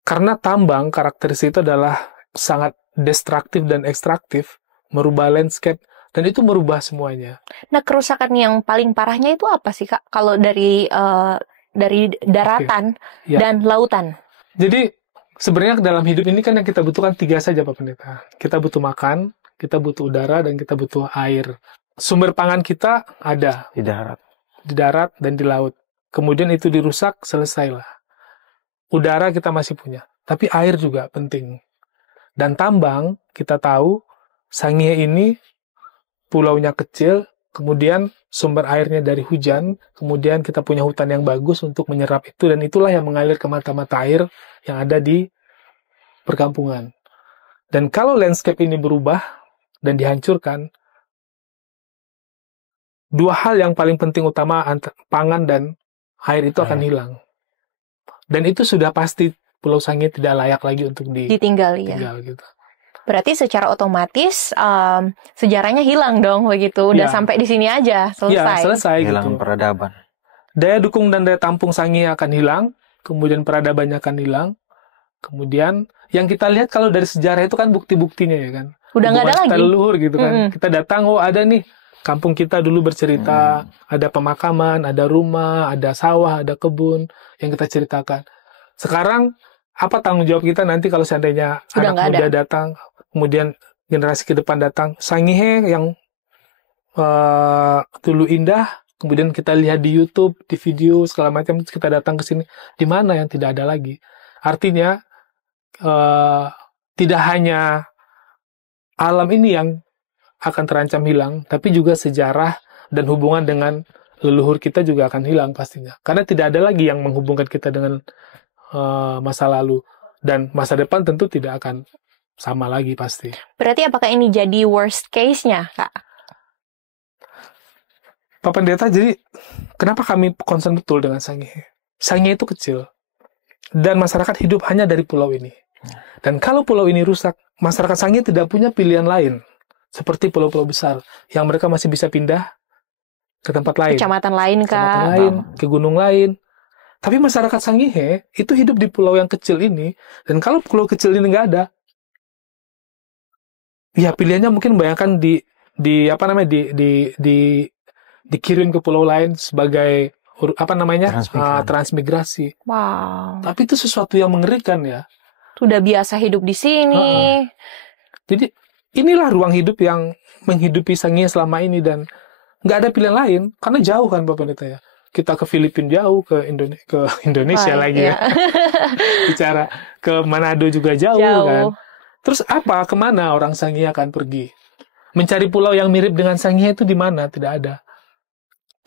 Karena tambang karakteristik itu adalah sangat destruktif dan ekstraktif, merubah landscape, dan itu merubah semuanya. Nah, kerusakan yang paling parahnya itu apa sih, Kak? Kalau dari daratan Ya. dan lautan. Jadi sebenarnya dalam hidup ini kan yang kita butuhkan 3 saja, Pak Pendeta. Kita butuh makan, kita butuh udara, dan kita butuh air. Sumber pangan kita ada Di darat. dan di laut. Kemudian itu dirusak, selesailah. Udara kita masih punya, tapi air juga penting. Dan tambang, kita tahu, Sangihe ini pulaunya kecil, kemudian sumber airnya dari hujan, kemudian kita punya hutan yang bagus untuk menyerap itu, dan itulah yang mengalir ke mata-mata air yang ada di perkampungan. Dan kalau landscape ini berubah dan dihancurkan, 2 hal yang paling penting utama, pangan dan air, itu akan hilang. Dan itu sudah pasti Pulau Sangihe tidak layak lagi untuk Ditinggal ya. ditinggal gitu. Berarti secara otomatis sejarahnya hilang dong begitu. Udah Ya. sampai di sini aja, selesai. Ya, selesai Hilang gitu. peradaban. Daya dukung dan daya tampung Sangihe akan hilang, kemudian peradabannya akan hilang. Kemudian yang kita lihat kalau dari sejarah itu kan bukti-buktinya ya kan. Udah nggak ada Hubungan kita lagi. leluhur gitu kan. Kita datang, oh ada nih kampung kita dulu bercerita, ada pemakaman, ada rumah, ada sawah, ada kebun yang kita ceritakan. Sekarang apa tanggung jawab kita nanti kalau seandainya Udah anak nggak muda datang, kemudian generasi ke depan datang, Sangihe yang dulu indah, kemudian kita lihat di YouTube, di video segala macam, kita datang ke sini, di mana yang tidak ada lagi? Artinya tidak hanya alam ini yang akan terancam hilang, tapi juga sejarah dan hubungan dengan leluhur kita juga akan hilang pastinya. Karena tidak ada lagi yang menghubungkan kita dengan masa lalu, dan masa depan tentu tidak akan sama lagi pasti. Berarti apakah ini jadi worst case-nya, Kak? Pak Pendeta, jadi kenapa kami concern betul dengan Sangihe? Sangihe itu kecil, dan masyarakat hidup hanya dari pulau ini. Dan kalau pulau ini rusak, masyarakat Sangihe tidak punya pilihan lain, seperti pulau-pulau besar, yang mereka masih bisa pindah ke tempat lain. Kecamatan lain, Kak. Kecamatan lain, ke gunung lain. Tapi masyarakat Sangihe itu hidup di pulau yang kecil ini, dan kalau pulau kecil ini nggak ada, ya pilihannya mungkin bayangkan dikirim ke pulau lain sebagai transmigrasi. Wow. Tapi itu sesuatu yang mengerikan ya. Sudah biasa hidup di sini. Jadi inilah ruang hidup yang menghidupi Sangihe selama ini, dan nggak ada pilihan lain karena jauh kan Bapak Pendeta ya. Kita ke Filipina jauh, ke Indonesia lagi ya. Bicara ke Manado juga jauh kan. Terus apa? Kemana orang Sangihe akan pergi? Mencari pulau yang mirip dengan Sangihe itu di mana? Tidak ada.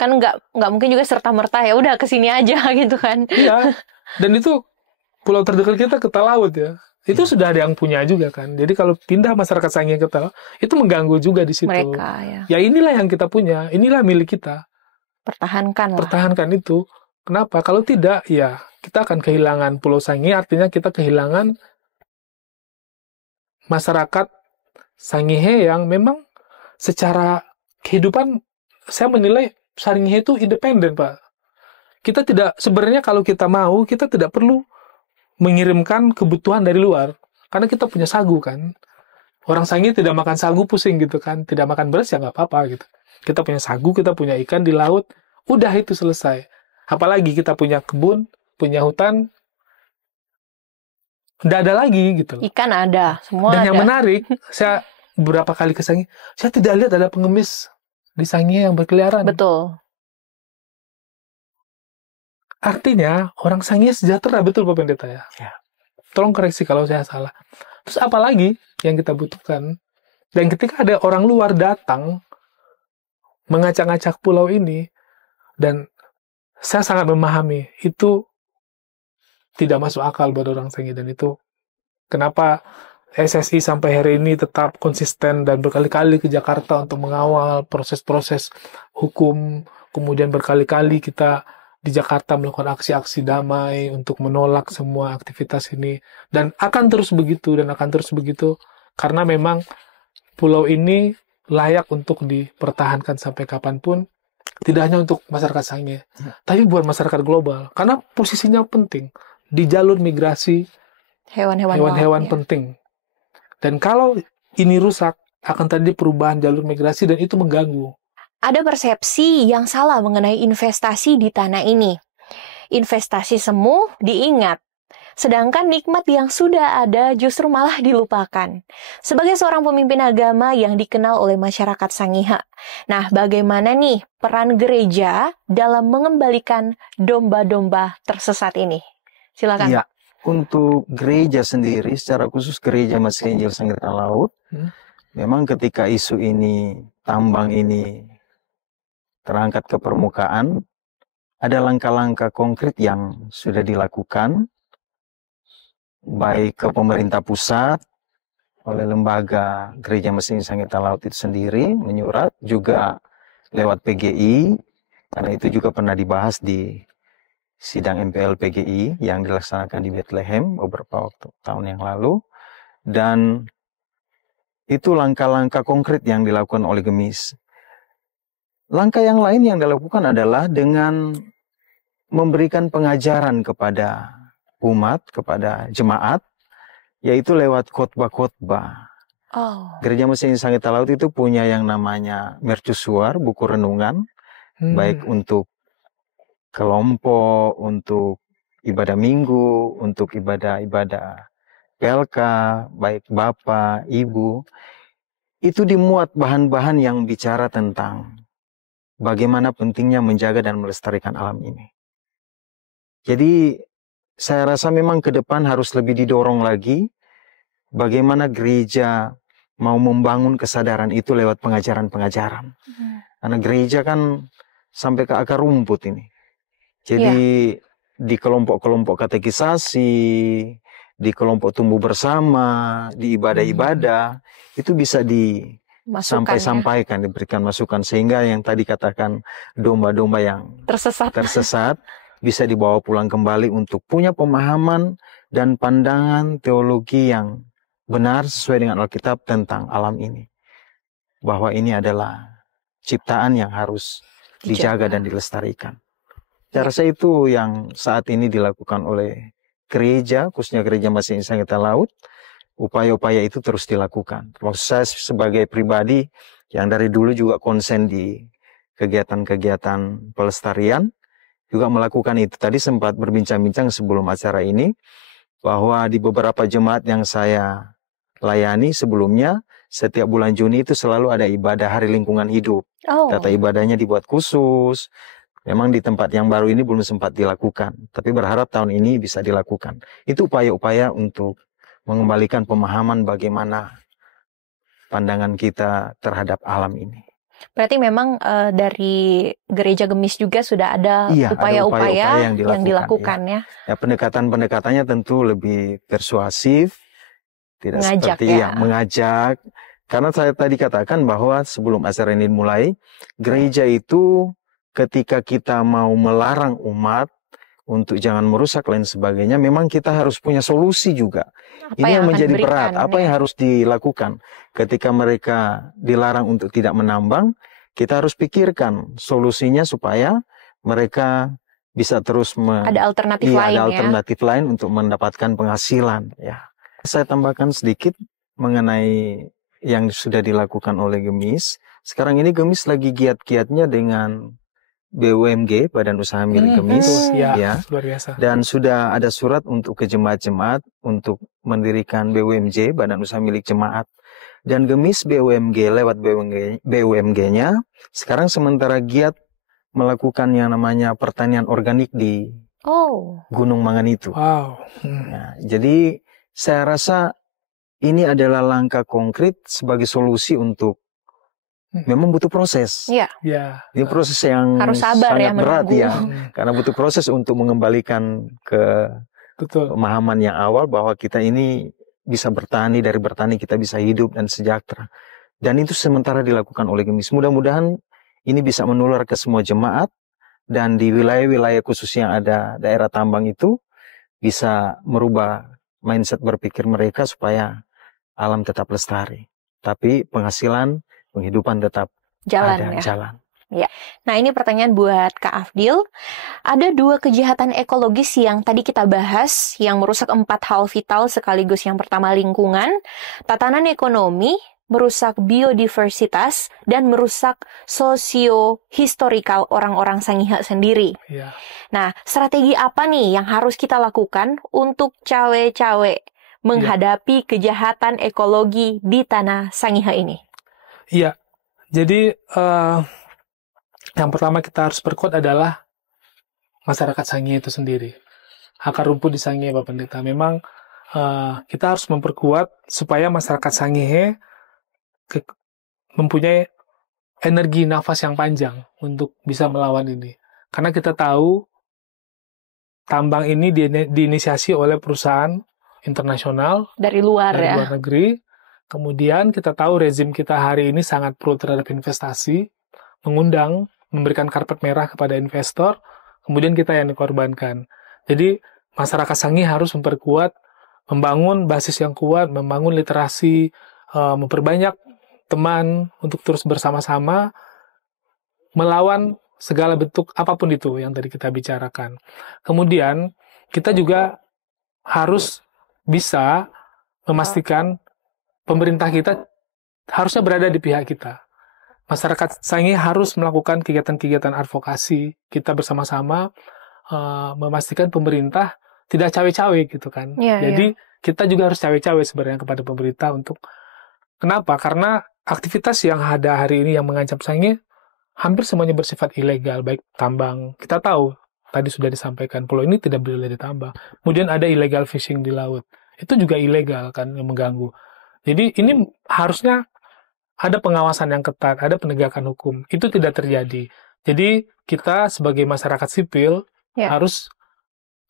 Kan nggak mungkin juga serta-merta ya udah ke sini aja gitu kan. Iya. Dan itu pulau terdekat kita ke laut ya. Itu sudah ada yang punya juga kan. Jadi kalau pindah masyarakat Sangihe ke laut, itu mengganggu juga di situ. Mereka ya. Ya inilah yang kita punya, inilah milik kita. Pertahankan lah. Pertahankan itu. Kenapa? Kalau tidak, ya kita akan kehilangan Pulau Sangihe, artinya kita kehilangan masyarakat Sangihe yang memang secara kehidupan saya menilai Sangihe itu independen, Pak. Kita tidak, sebenarnya kalau kita mau, kita tidak perlu mengirimkan kebutuhan dari luar. Karena kita punya sagu kan. Orang Sangihe tidak makan sagu pusing gitu kan. Tidak makan beras ya nggak apa-apa gitu. Kita punya sagu, kita punya ikan di laut. Udah itu selesai. Apalagi kita punya kebun, punya hutan. Nggak ada lagi gitu. Ikan ada, semua Dan ada. yang menarik, saya beberapa kali ke Sangihe, saya tidak lihat ada pengemis di Sangihe yang berkeliaran. Betul. Artinya, orang Sangihe sejahtera, betul Pak Pendeta ya? Ya. Tolong koreksi kalau saya salah. Terus apa lagi yang kita butuhkan? Dan ketika ada orang luar datang, mengacak-acak pulau ini, dan saya sangat memahami, itu tidak masuk akal buat orang Sangihe. Dan itu kenapa SSI sampai hari ini tetap konsisten dan berkali-kali ke Jakarta untuk mengawal proses-proses hukum, kemudian berkali-kali kita di Jakarta melakukan aksi-aksi damai untuk menolak semua aktivitas ini, dan akan terus begitu karena memang pulau ini layak untuk dipertahankan sampai kapanpun, tidak hanya untuk masyarakat Sangihe, tapi buat masyarakat global, karena posisinya penting di jalur migrasi hewan-hewan penting. Dan kalau ini rusak, akan terjadi perubahan jalur migrasi dan itu mengganggu. Ada persepsi yang salah mengenai investasi di tanah ini. Investasi semu diingat, sedangkan nikmat yang sudah ada justru malah dilupakan. Sebagai seorang pemimpin agama yang dikenal oleh masyarakat Sangihe, nah bagaimana nih peran gereja dalam mengembalikan domba-domba tersesat ini? Silakan. Ya, untuk gereja sendiri, secara khusus gereja Masih Injil Sangihe Laut, memang ketika isu ini, tambang ini terangkat ke permukaan, ada langkah-langkah konkret yang sudah dilakukan, baik ke pemerintah pusat, oleh lembaga Gereja Masih Injil Sangihe Laut itu sendiri, menyurat, juga lewat PGI, karena itu juga pernah dibahas di sidang MPL PGI yang dilaksanakan di Bethlehem beberapa tahun yang lalu, dan itu langkah-langkah konkret yang dilakukan oleh GEMIS. Langkah yang lain yang dilakukan adalah dengan memberikan pengajaran kepada umat, kepada jemaat, yaitu lewat khotbah-khotbah. Gereja Masih Injil Sangihe Laut itu punya yang namanya mercusuar, buku renungan, baik untuk kelompok, untuk ibadah minggu, untuk ibadah-ibadah PLK, baik bapak, ibu. Itu dimuat bahan-bahan yang bicara tentang bagaimana pentingnya menjaga dan melestarikan alam ini. Jadi saya rasa memang ke depan harus lebih didorong lagi bagaimana gereja mau membangun kesadaran itu lewat pengajaran-pengajaran. Karena gereja kan sampai ke akar rumput ini. Jadi di kelompok-kelompok katekisasi, di kelompok tumbuh bersama, di ibadah-ibadah, itu bisa sampaikan, diberikan masukan, sehingga yang tadi katakan domba-domba yang tersesat bisa dibawa pulang kembali untuk punya pemahaman dan pandangan teologi yang benar sesuai dengan Alkitab tentang alam ini, bahwa ini adalah ciptaan yang harus dijaga dan dilestarikan. Saya rasa itu yang saat ini dilakukan oleh gereja, khususnya Gereja Masih Injil Sangihe Laut. Upaya-upaya itu terus dilakukan. Saya sebagai pribadi yang dari dulu juga konsen di kegiatan-kegiatan pelestarian, juga melakukan itu. Tadi sempat berbincang-bincang sebelum acara ini, bahwa di beberapa jemaat yang saya layani sebelumnya, setiap bulan Juni itu selalu ada ibadah Hari Lingkungan Hidup. Tata ibadahnya dibuat khusus. Memang di tempat yang baru ini belum sempat dilakukan, tapi berharap tahun ini bisa dilakukan. Itu upaya-upaya untuk mengembalikan pemahaman bagaimana pandangan kita terhadap alam ini. Berarti memang dari gereja GEMIS juga sudah ada upaya-upaya yang dilakukan ya. Ya, pendekatan-pendekatannya tentu lebih persuasif, tidak seperti yang mengajak. Karena saya tadi katakan bahwa sebelum acara ini dimulai, gereja itu ketika kita mau melarang umat untuk jangan merusak lain sebagainya, memang kita harus punya solusi juga. Apa Ini yang akan menjadi diberikan, berat. Apa yang harus dilakukan ketika mereka dilarang untuk tidak menambang? Kita harus pikirkan solusinya supaya mereka bisa terus ada alternatif lain ada alternatif lain untuk mendapatkan penghasilan. Ya, saya tambahkan sedikit mengenai yang sudah dilakukan oleh Gemis. Sekarang ini Gemis lagi giat-giatnya dengan BUMG, Badan Usaha Milik Gemis, ya, luar biasa. Dan sudah ada surat untuk ke jemaat-jemaat untuk mendirikan BUMG, Badan Usaha Milik Jemaat. Dan Gemis BUMG lewat BUMG-nya sekarang sementara giat melakukan yang namanya pertanian organik di Gunung Manganitu. Wow. Nah, jadi saya rasa ini adalah langkah konkret sebagai solusi untuk memang butuh proses. Iya. Ini proses yang harus sabar sangat berat ya, karena butuh proses untuk mengembalikan ke pemahaman yang awal bahwa kita ini bisa bertani, dari bertani kita bisa hidup dan sejahtera. Dan itu sementara dilakukan oleh Gemis. Mudah-mudahan ini bisa menular ke semua jemaat dan di wilayah-wilayah khusus yang ada daerah tambang itu bisa merubah mindset berpikir mereka supaya alam tetap lestari. Tapi penghasilan, penghidupan tetap jalan. Ya. Nah, ini pertanyaan buat Kak Afdil. Ada 2 kejahatan ekologis yang tadi kita bahas, yang merusak 4 hal vital sekaligus. Yang pertama lingkungan, tatanan ekonomi, merusak biodiversitas, dan merusak sosio-historikal orang-orang Sangihe sendiri. Ya. Nah, strategi apa nih yang harus kita lakukan untuk cawe-cawe menghadapi kejahatan ekologi di tanah Sangihe ini? Iya, jadi yang pertama kita harus perkuat adalah masyarakat Sangihe itu sendiri. Akar rumput di Sangihe, Pak Pendeta. Memang kita harus memperkuat supaya masyarakat Sangihe mempunyai energi nafas yang panjang untuk bisa melawan ini. Karena kita tahu tambang ini diinisiasi oleh perusahaan internasional dari luar negeri. Kemudian kita tahu rezim kita hari ini sangat pro terhadap investasi, memberikan karpet merah kepada investor, kemudian kita yang dikorbankan. Jadi masyarakat Sangihe harus memperkuat, membangun basis yang kuat, membangun literasi, memperbanyak teman untuk terus bersama-sama melawan segala bentuk apapun itu yang tadi kita bicarakan. Kemudian kita juga harus bisa memastikan pemerintah kita harusnya berada di pihak kita. Masyarakat Sangihe harus melakukan kegiatan-kegiatan advokasi. Kita bersama-sama memastikan pemerintah tidak cawe-cawe gitu kan. Jadi kita juga harus cawe-cawe sebenarnya kepada pemerintah untuk kenapa? Karena aktivitas yang ada hari ini yang mengancam Sangihe hampir semuanya bersifat ilegal, baik tambang. Kita tahu tadi sudah disampaikan pulau ini tidak boleh ditambang. Kemudian ada illegal fishing di laut. Itu juga ilegal kan yang mengganggu. Jadi ini harusnya ada pengawasan yang ketat, ada penegakan hukum. Itu tidak terjadi. Jadi kita sebagai masyarakat sipil harus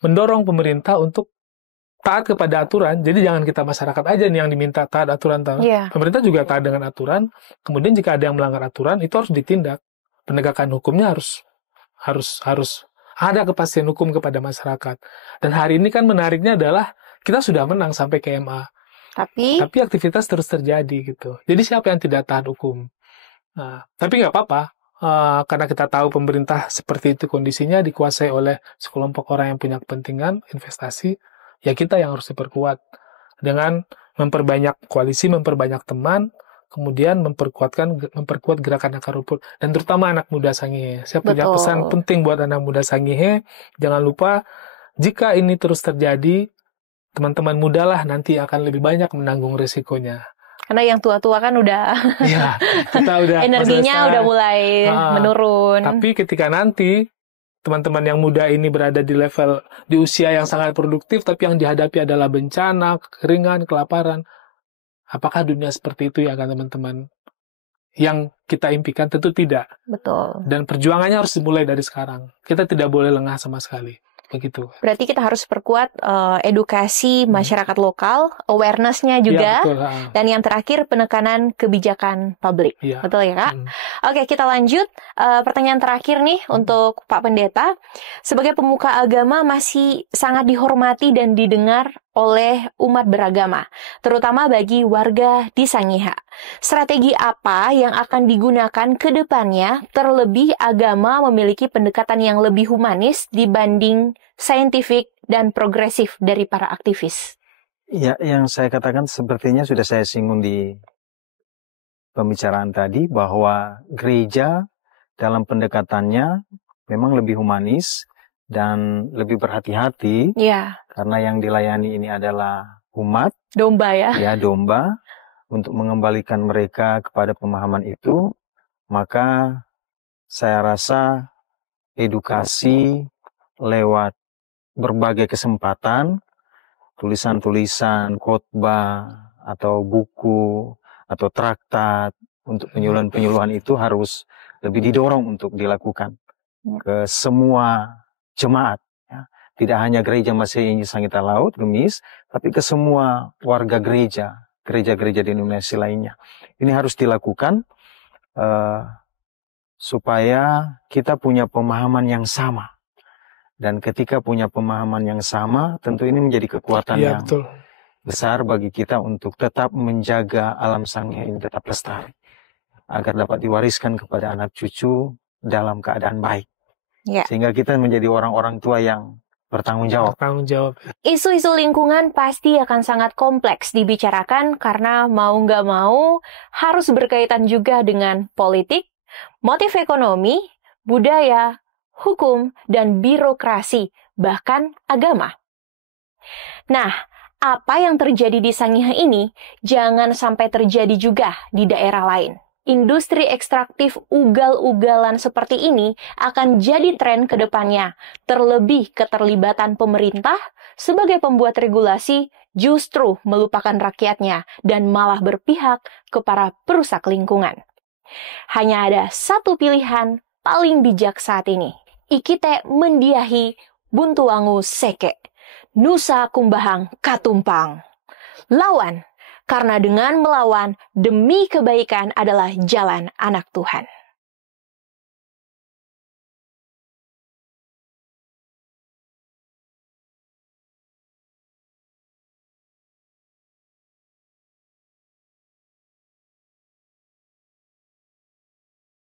mendorong pemerintah untuk taat kepada aturan. Jadi jangan kita masyarakat aja nih yang diminta taat aturan. Pemerintah juga taat dengan aturan. Kemudian jika ada yang melanggar aturan, itu harus ditindak. Penegakan hukumnya harus ada kepastian hukum kepada masyarakat. Dan hari ini kan menariknya adalah kita sudah menang sampai ke MA. Tapi aktivitas terus terjadi gitu. Jadi siapa yang tidak taat hukum? Nah, tapi nggak apa-apa. Karena kita tahu pemerintah seperti itu kondisinya dikuasai oleh sekelompok orang yang punya kepentingan investasi. Ya kita yang harus diperkuat dengan memperbanyak koalisi, memperbanyak teman, kemudian memperkuat gerakan akar rumput dan terutama anak muda Sangihe. Saya punya pesan penting buat anak muda Sangihe, jangan lupa jika ini terus terjadi, teman-teman muda lah nanti akan lebih banyak menanggung risikonya. Karena yang tua-tua kan udah, kita udah energinya udah mulai menurun. Tapi ketika nanti teman-teman yang muda ini berada di level di usia yang sangat produktif, tapi yang dihadapi adalah bencana, kekeringan, kelaparan. Apakah dunia seperti itu ya kan teman-teman? Yang kita impikan tentu tidak. Betul. Dan perjuangannya harus dimulai dari sekarang. Kita tidak boleh lengah sama sekali. begitu. Berarti kita harus perkuat edukasi masyarakat lokal, awareness-nya juga, Ya, betul. dan yang terakhir penekanan kebijakan publik. Ya. Betul ya, Kak? Oke, kita lanjut. Pertanyaan terakhir nih untuk Pak Pendeta. Sebagai pemuka agama masih sangat dihormati dan didengar oleh umat beragama, terutama bagi warga di Sangihe. Strategi apa yang akan digunakan ke depannya, terlebih agama memiliki pendekatan yang lebih humanis dibanding saintifik dan progresif dari para aktivis? Ya, yang saya katakan sepertinya sudah saya singgung di pembicaraan tadi, bahwa gereja dalam pendekatannya memang lebih humanis dan lebih berhati-hati, Ya, karena yang dilayani ini adalah umat, domba ya. ya domba, untuk mengembalikan mereka kepada pemahaman itu. Maka saya rasa edukasi lewat berbagai kesempatan, tulisan-tulisan, khotbah, atau buku, atau traktat, untuk penyuluhan-penyuluhan itu harus lebih didorong untuk dilakukan ke semua jemaat. Ya. Tidak hanya gereja Masih Injil Sangita Laut, Gemis, tapi ke semua warga gereja-gereja denominasi lainnya. Ini harus dilakukan supaya kita punya pemahaman yang sama. Dan ketika punya pemahaman yang sama, tentu ini menjadi kekuatan Ya, yang betul. besar bagi kita untuk tetap menjaga alam Sangihe ini tetap lestari, agar dapat diwariskan kepada anak cucu dalam keadaan baik. Ya. Sehingga kita menjadi orang-orang tua yang bertanggung jawab. Bertanggung jawab. Isu-isu lingkungan pasti akan sangat kompleks dibicarakan karena mau nggak mau harus berkaitan juga dengan politik, motif ekonomi, budaya, hukum, dan birokrasi, bahkan agama. Nah, apa yang terjadi di Sangihe ini jangan sampai terjadi juga di daerah lain. Industri ekstraktif ugal-ugalan seperti ini akan jadi tren ke depannya, terlebih keterlibatan pemerintah sebagai pembuat regulasi justru melupakan rakyatnya dan malah berpihak ke para perusak lingkungan. Hanya ada satu pilihan paling bijak saat ini. Ikite mendiahi buntuangu seke, nusa kumbahang katumpang. Lawan, karena dengan melawan demi kebaikan adalah jalan anak Tuhan.